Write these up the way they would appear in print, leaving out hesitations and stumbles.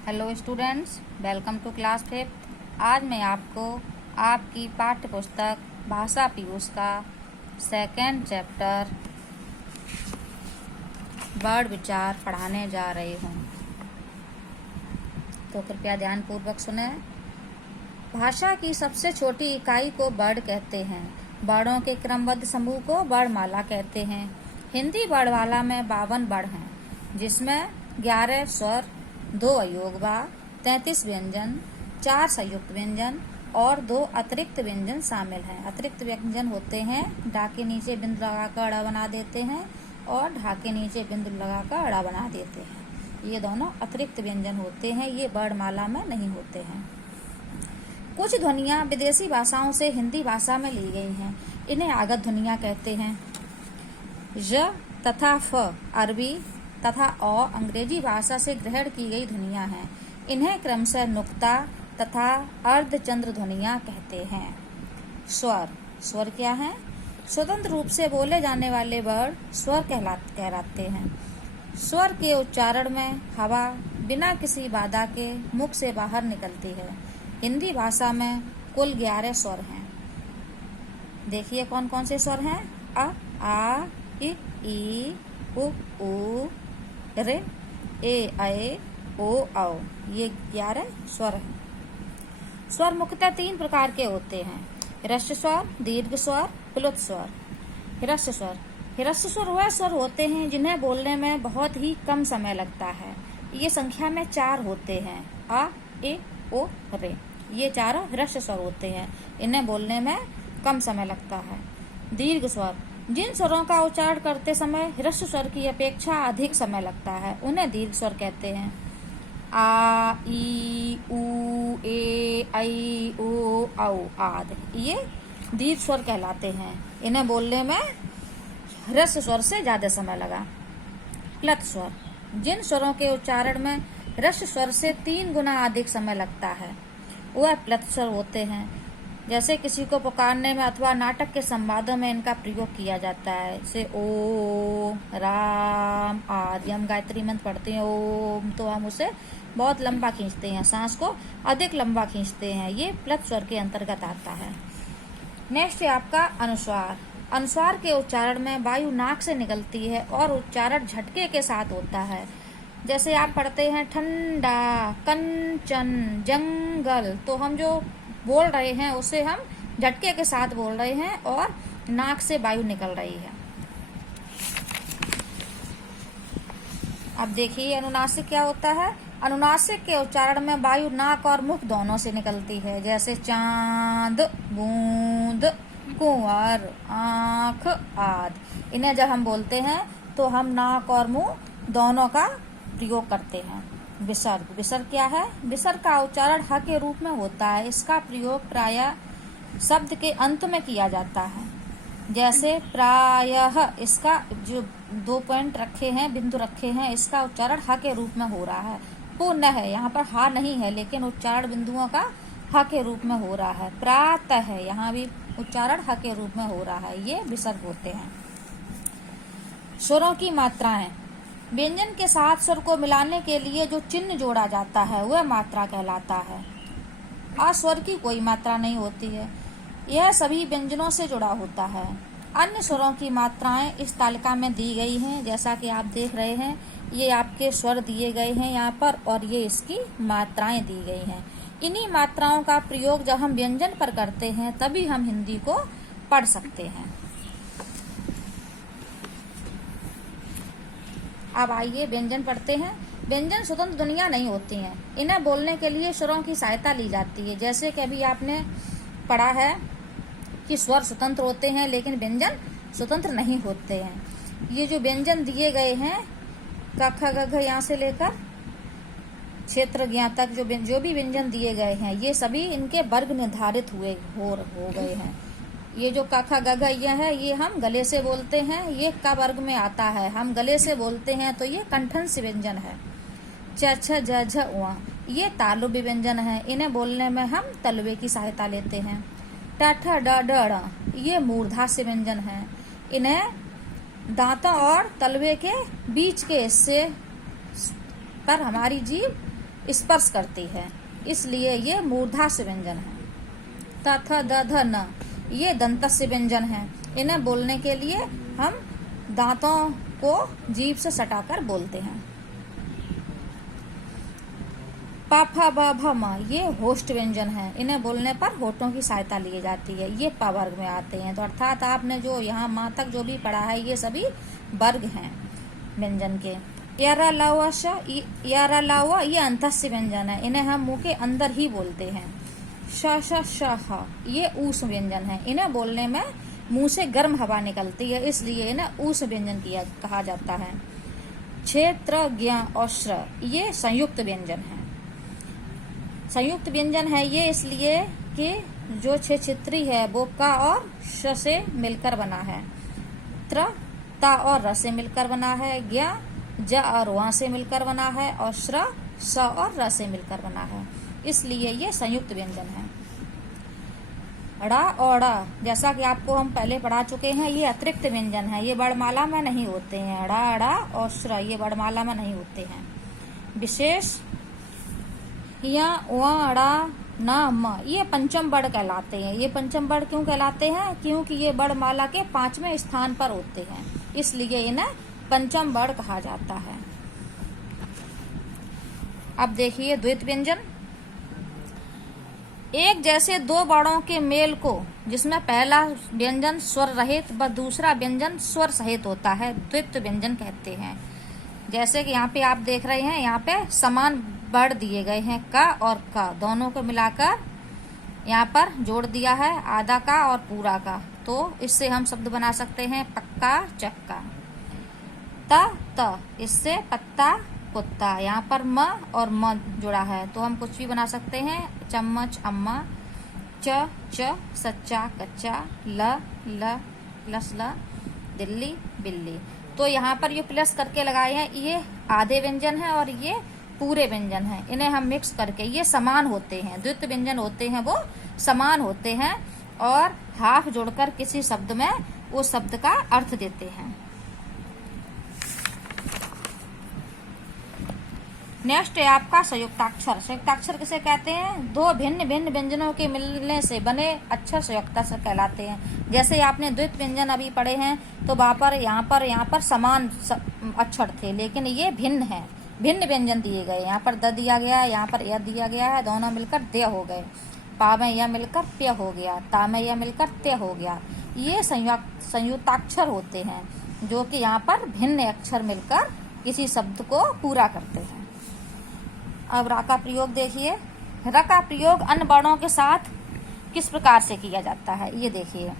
Hello students, welcome to class 5th। आज मैं आपको आपकी पाठ्य पुस्तक भाषा पीयूष का सेकेंड चैप्टर वर्ड विचार पढ़ाने जा रही हूँ, तो कृपया ध्यानपूर्वक सुने। भाषा की सबसे छोटी इकाई को वर्ड कहते हैं। वर्डों के क्रमबद्ध समूह को वर्णमाला कहते हैं। हिंदी वर्णमाला में 52 वर्ण हैं, जिसमें 11 स्वर, 2 अयोगवा, 33 व्यंजन, 4 संयुक्त व्यंजन और 2 अतिरिक्त व्यंजन शामिल हैं। अतिरिक्त व्यंजन होते हैं ढा के नीचे बिंदु लगाकर अड़ा बना देते हैं और ढा के नीचे बिंदु लगाकर अड़ा बना देते हैं। ये दोनों अतिरिक्त व्यंजन होते हैं, ये वर्णमाला में नहीं होते हैं। कुछ ध्वनियाँ विदेशी भाषाओं से हिंदी भाषा में ली गई हैं। इन्हें आगत ध्वनियाँ कहते हैं। ज तथा फ अरबी तथा अ अंग्रेजी भाषा से ग्रहण की गई ध्वनियाँ हैं। इन्हें क्रमशः नुक्ता तथा अर्धचंद्र ध्वनियाँ कहते हैं। स्वर क्या है? स्वतंत्र रूप से बोले जाने वाले वर्ड स्वर कहलाते हैं। स्वर के उच्चारण में हवा बिना किसी बाधा के मुख से बाहर निकलती है। हिंदी भाषा में कुल 11 स्वर हैं। देखिए कौन कौन से स्वर हैं? अ, आ, ई, उ, रे, ए, ओ, औ। ये 11 स्वर हैं। स्वर मुख्यतः 3 प्रकार के होते हैं: ह्रस्व स्वर, दीर्घ स्वर, प्लुत स्वर। ह्रस्व स्वर वह स्वर होते हैं जिन्हें बोलने में बहुत ही कम समय लगता है। ये संख्या में 4 होते हैं: आ, ए, ओ, रे। ये चारों ह्रस्व स्वर होते हैं, इन्हें बोलने में कम समय लगता है। दीर्घ स्वर जिन स्वरों का उच्चारण करते समय ह्रस्व स्वर की अपेक्षा अधिक समय लगता है, उन्हें दीर्घ स्वर कहते हैं। आ, ई, उ, ए, ऐ, ओ, औ आदि ये दीर्घ स्वर कहलाते हैं। इन्हें बोलने में ह्रस्व स्वर से ज्यादा समय लगा। प्लुत स्वर जिन स्वरों के उच्चारण में ह्रस्व स्वर से 3 गुना अधिक समय लगता है, वह प्लुत स्वर होते हैं। जैसे किसी को पुकारने में अथवा नाटक के संवादों में इनका प्रयोग किया जाता है, जैसे ओम, राम आदि। हम गायत्री मंत्र पढ़ते हैं ओम, तो हम उसे बहुत लंबा खींचते हैं, सांस को अधिक लंबा खींचते हैं। ये प्लुत स्वर के अंतर्गत आता है। नेक्स्ट है आपका अनुस्वार। अनुस्वार के उच्चारण में वायु नाक से निकलती है और उच्चारण झटके के साथ होता है। जैसे आप पढ़ते हैं ठंडा, कंचन, जंगल, तो हम जो बोल रहे हैं उसे हम झटके के साथ बोल रहे हैं और नाक से वायु निकल रही है। अब देखिए अनुनासिक क्या होता है। अनुनासिक के उच्चारण में वायु नाक और मुख दोनों से निकलती है। जैसे चांद, बूंद, कुंवर, आंख आदि। इन्हें जब हम बोलते हैं तो हम नाक और मुंह दोनों का प्रयोग करते हैं। विसर्ग क्या है? विसर्ग का उच्चारण ह के रूप में होता है। इसका प्रयोग प्रायः शब्द के अंत में किया जाता है। जैसे प्रायः, इसका जो 2 पॉइंट रखे हैं, बिंदु रखे हैं, इसका उच्चारण ह के रूप में हो रहा है। पुनः है, यहाँ पर हा नहीं है, लेकिन उच्चारण बिंदुओं का ह के रूप में हो रहा है। प्रातः है, यहाँ भी उच्चारण ह के रूप में हो रहा है। ये विसर्ग होते हैं। स्वरों की मात्राएं। व्यंजन के साथ स्वर को मिलाने के लिए जो चिन्ह जोड़ा जाता है वह मात्रा कहलाता है। अस्वर की कोई मात्रा नहीं होती है, यह सभी व्यंजनों से जुड़ा होता है। अन्य स्वरों की मात्राएं इस तालिका में दी गई हैं। जैसा कि आप देख रहे हैं, ये आपके स्वर दिए गए हैं यहाँ पर, और ये इसकी मात्राएं दी गई हैं। इन्हीं मात्राओं का प्रयोग जब हम व्यंजन पर करते हैं तभी हम हिंदी को पढ़ सकते हैं। अब आइए व्यंजन पढ़ते हैं। व्यंजन स्वतंत्र ध्वनियाँ नहीं होती हैं, इन्हें बोलने के लिए स्वरों की सहायता ली जाती है। जैसे कि अभी आपने पढ़ा है कि स्वर स्वतंत्र होते हैं लेकिन व्यंजन स्वतंत्र नहीं होते हैं। ये जो व्यंजन दिए गए हैं, क ख ग घ यहाँ से लेकर क्षेत्र ज्ञ तक जो भी व्यंजन दिए गए हैं, ये सभी इनके वर्ग निर्धारित हो गए हैं। ये जो क ख ग घ ये है, ये हम गले से बोलते हैं, ये क वर्ग में आता है। हम गले से बोलते हैं तो ये कंठस्थ व्यंजन है। च छ ज झ उ, ये तालुव्य व्यंजन है। इन्हें बोलने में हम तलवे की सहायता लेते हैं। ट ठ ड ढ ण, ये मूर्धास्य व्यंजन है। इन्हें दांतों और तलवे के बीच के हिस्से पर हमारी जीभ स्पर्श करती है, इसलिए ये मूर्धास्य व्यंजन है। त थ द ध न ये दंतस्य व्यंजन है। इन्हें बोलने के लिए हम दांतों को जीभ से सटाकर बोलते हैं। प फ ब भ म ये होष्ठ व्यंजन है। इन्हें बोलने पर होठों की सहायता ली जाती है। ये प वर्ग में आते हैं। तो अर्थात आपने जो यहाँ माँ तक जो भी पढ़ा है ये सभी वर्ग हैं व्यंजन के। यारा लावा श यारा लावा ये अंतस्य व्यंजन है। इन्हें हम मुंह के अंदर ही बोलते हैं। श श श ह ये ऊष्म व्यंजन है। इन्हें बोलने में मुंह से गर्म हवा निकलती है, इसलिए इन्हें ऊष्म व्यंजन कहा जाता है। क्षेत्र ज्ञ और श्र ये संयुक्त व्यंजन है। संयुक्त व्यंजन है ये इसलिए कि जो छित्री है वो का और श से मिलकर बना है, त्र ता और र से मिलकर बना है, ज्ञ ज और व से मिलकर बना है और श्र स और र से मिलकर बना है, इसलिए ये संयुक्त व्यंजन है। ड़ा और ड़ जैसा कि आपको हम पहले पढ़ा चुके हैं, ये अतिरिक्त व्यंजन है। ये वर्णमाला में नहीं होते हैं। ड़ा ड़ा और श्र ये वर्णमाला में नहीं होते हैं। विशेष या व ड़ा न म ये पंचम वर्ण कहलाते हैं। ये पंचम वर्ण क्यों कहलाते हैं? क्योंकि ये वर्णमाला के 5वें स्थान पर होते हैं, इसलिए इन्हें पंचम वर्ण कहा जाता है। अब देखिए द्वित व्यंजन। एक जैसे दो वर्णों के मेल को जिसमें पहला व्यंजन स्वर रहित व दूसरा व्यंजन स्वर सहित होता है द्वित व्यंजन कहते हैं। जैसे कि यहाँ पे आप देख रहे हैं, यहाँ पे समान वर्ण दिए गए हैं, का और का दोनों को मिलाकर यहाँ पर जोड़ दिया है, आधा का और पूरा का। तो इससे हम शब्द बना सकते हैं पक्का चक्का। त इससे पत्ता कुत्ता। यहाँ पर म और म जुड़ा है तो हम कुछ भी बना सकते हैं, चम्मच अम्मा। च सच्चा कच्चा। ल प्लस ल दिल्ली बिल्ली। तो यहाँ पर ये प्लस करके लगाए हैं, ये आधे व्यंजन है और ये पूरे व्यंजन है। इन्हें हम मिक्स करके ये समान होते हैं, द्वित व्यंजन होते हैं वो समान होते हैं और हाफ जोड़कर किसी शब्द में वो शब्द का अर्थ देते हैं। नेक्स्ट है आपका संयुक्ताक्षर। संयुक्ताक्षर किसे कहते हैं? दो भिन्न भिन्न व्यंजनों के मिलने से बने अक्षर संयुक्ताक्षर कहलाते हैं। जैसे आपने द्वित व्यंजन अभी पढ़े हैं तो वहाँ पर समान अक्षर थे, लेकिन ये भिन्न है, भिन्न व्यंजन दिए गए। यहाँ पर द दिया गया है, यहाँ पर य दिया गया है, दोनों मिलकर दे हो गए। पा में यह मिलकर प्य हो गया, ता में यह मिलकर ते हो गया। ये संयुक्ताक्षर होते हैं जो कि यहाँ पर भिन्न अक्षर मिलकर किसी शब्द को पूरा करते हैं। अब रा का प्रयोग देखिए। र का प्रयोग अन्य वर्णों के साथ किस प्रकार से किया जाता है ये देखिए।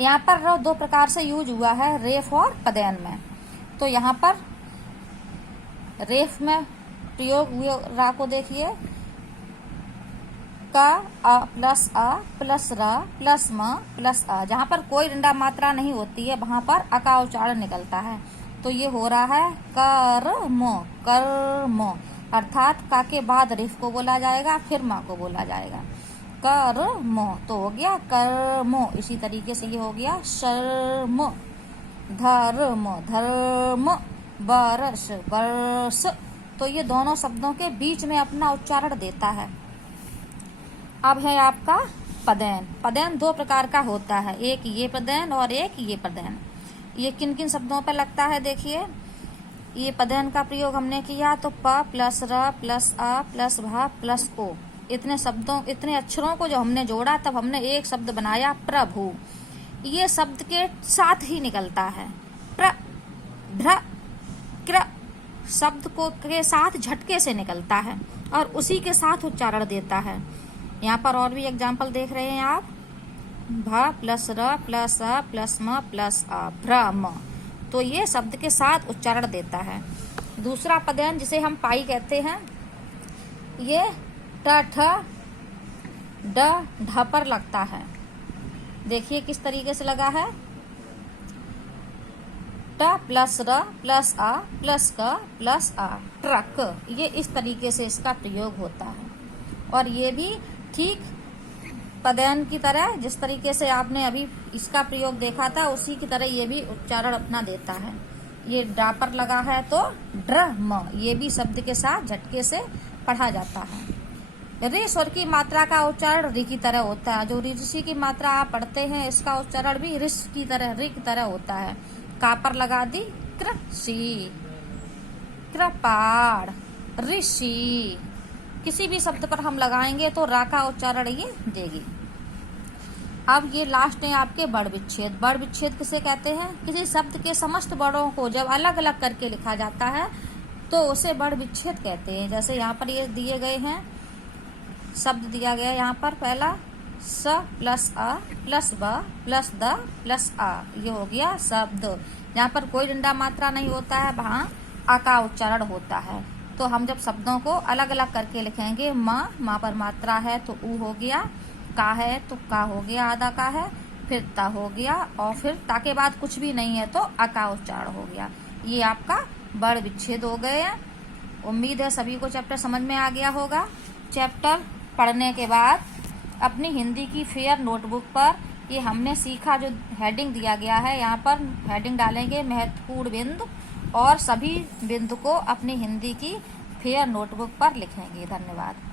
यहाँ पर र दो प्रकार से यूज हुआ है, रेफ और पदेन में। तो यहाँ पर रेफ में प्रयोग हुए रा को देखिए। का अ प्लस र प्लस म प्लस अ। जहाँ पर कोई डंडा मात्रा नहीं होती है वहां पर अ का उच्चारण निकलता है। तो ये हो रहा है कर्म, अर्थात का के बाद रेफ को बोला जाएगा, फिर माँ को बोला जाएगा। कर्म तो हो गया कर्म। इसी तरीके से ये हो गया शर्म। धर्म वर्ष। तो ये दोनों शब्दों के बीच में अपना उच्चारण देता है। अब है आपका पदेन। पदेन दो प्रकार का होता है, एक ये पदेन और एक ये पदेन। ये किन किन शब्दों पर लगता है देखिए। ये पदेन का प्रयोग हमने किया तो प प्लस र प्लस अ प्लस भ प्लस ओ, इतने अक्षरों को जो हमने जोड़ा तब हमने एक शब्द बनाया प्रभु। ये शब्द के साथ ही निकलता है। प्र भ्र क्र शब्द को के साथ झटके से निकलता है और उसी के साथ उच्चारण देता है। यहाँ पर और भी एग्जाम्पल देख रहे हैं आप। भ प्लस र प्लस अ प्लस म प्लस अ भ्रम। तो ये शब्द के साथ उच्चारण देता है। दूसरा पदेन जिसे हम पाई कहते हैं, ये ट ठ ड ढ पर लगता है। देखिए किस तरीके से लगा है। ट प्लस र प्लस अ प्लस क प्लस अ ट्रक। ये इस तरीके से इसका प्रयोग होता है और ये भी ठीक पदेन की तरह जिस तरीके से आपने अभी इसका प्रयोग देखा था उसी की तरह ये भी उच्चारण अपना देता है। ये डा पर लगा है तो ड्रम, ये भी शब्द के साथ झटके से पढ़ा जाता है। रे स्वर की मात्रा का उच्चारण री की तरह होता है। जो ऋषि की मात्रा आप पढ़ते हैं इसका उच्चारण भी ऋष की तरह, री की तरह होता है। का पर लगा दी कृषि, कृपाण, ऋषि। किसी भी शब्द पर हम लगाएंगे तो रा का उच्चारण ये देगी। अब ये लास्ट है आपके वर्ण विच्छेद। वर्ण विच्छेद किसे कहते हैं? किसी शब्द के समस्त वर्णों को जब अलग अलग करके लिखा जाता है तो उसे वर्ण विच्छेद कहते हैं। जैसे यहाँ पर ये दिए गए हैं, शब्द दिया गया यहाँ पर पहला स प्लस अ प्लस ब प्लस द प्लस आ, ये हो गया शब्द। यहाँ पर कोई डंडा मात्रा नहीं होता है, वहाँ आ का उच्चारण होता है। तो हम जब शब्दों को अलग अलग करके लिखेंगे, माँ पर मात्रा है तो ऊ हो गया, का है तो का हो गया, आधा का है, फिर ता हो गया, और फिर ता के बाद कुछ भी नहीं है तो आ का उच्चारण हो गया। ये आपका वर्ण विच्छेद हो गए हैं। उम्मीद है सभी को चैप्टर समझ में आ गया होगा। चैप्टर पढ़ने के बाद अपनी हिंदी की फेयर नोटबुक पर ये हमने सीखा जो हेडिंग दिया गया है, यहाँ पर हेडिंग डालेंगे महत्वपूर्ण बिंदु, और सभी बिंदु को अपनी हिंदी की फेयर नोटबुक पर लिखेंगे। धन्यवाद।